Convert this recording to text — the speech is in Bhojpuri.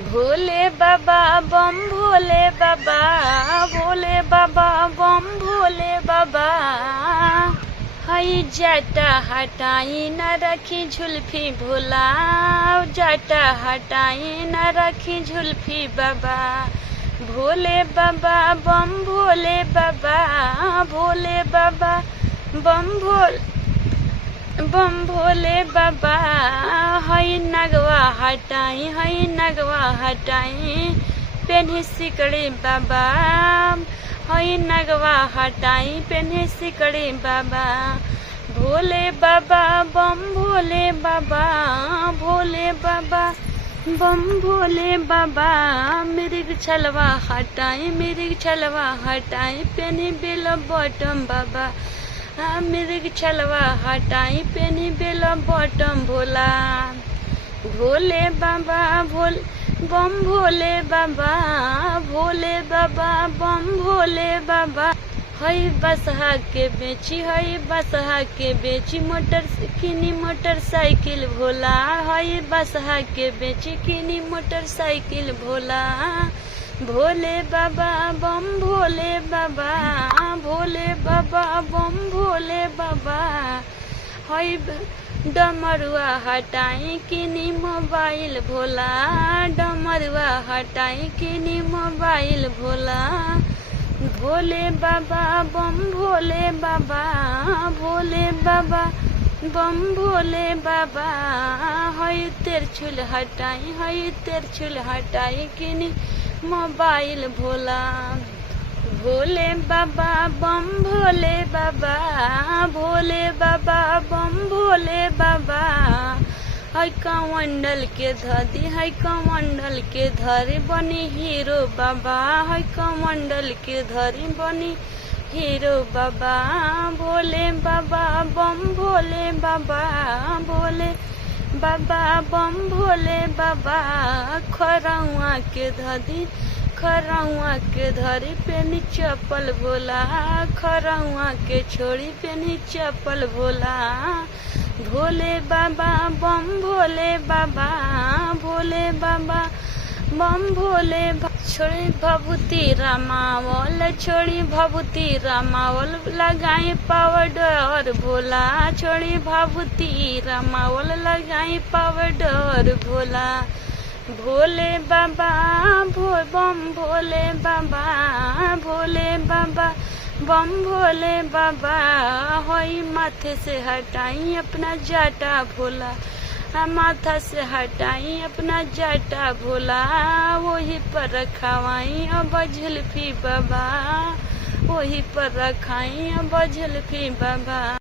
भोले बाबा बम भोले बाबा, भोले बाबा बम भोले बाबा। हई जाटा हटाई न रखी झुल्फी भोला, जाटा हटाई न रखी झुल्फी बाबा। भोले बाबा बम भोले बाबा, भोले बाबा बम भोले बाबा। हई नगवा हटाई, हई नगवा हटाई पेन्ही सिकड़ी बाबा। हई नगवा हटाई पेन्ही सिकड़ी बाबा। भोले बाबा बम भोले बाबा, भोले बाबा बम भोले बाबा। मिर्ग छलवा हटाई, मिर्ग छलवा हटाई पेन्ही बेल बटम बाबा। मिर्ग छलवा हटाई पेन्ही बेल बटम भोला। भोले बाबा बम भोले बाबा, भोले बाबा बम भोले बाबा। हई बसहा के बेची, हई बसहा के बेची किनी मोटरसाइकिल भोला। हई बसहा के बेची किनी मोटरसाइकिल भोला। भोले बाबा बम भोले बाबा, भोले बाबा बम भोले बाबा। हई डमरुआ हटाई किनी मोबाइल भोला, डमरुआ हटाई किनी मोबाइल भोला। भोले बाबा बम भोले बाबा, भोले बाबा बम भोले बाबा। हई तिरछुल हटाई, हई तिरछुल हटाई किनी मोबाइल भोला। भोले बाबा बम भोले बाबा, भोले बाबा बम भोले बाबा। हई कमंडल के धदी, हई कमंडल के धरी बनी हीरो बाबा। हई कमंडल के धरी बनी हीरो बाबा। भोले बाबा बम भोले बाबा, भोले बाबा बम भोले बाबा। खरौआ के धदी, खरौआ के धरी पेनी चप्पल भोला। खरौआ के छोड़ी पेनी चप्पल भोला। भोले बाबा बम भोले बाबा, भोले बाबा बम भोले। छोड़ी भभूति रमावल, छोड़ी भभूति रमावल लगाई पाउडर भोला। छोड़ी भभूति रमावल लगाई पाउडर भोला। भोले बाबा बम भोले बाबा, भोले बाबा बम भोले बाबा। हई माथे से हटाई अपना जाटा भोला, माथा से हटाई अपना जाटा भोला। वही पर रखवाई अब झुल्फी बाबा, वही पर रखाई अब झुल्फी बाबा।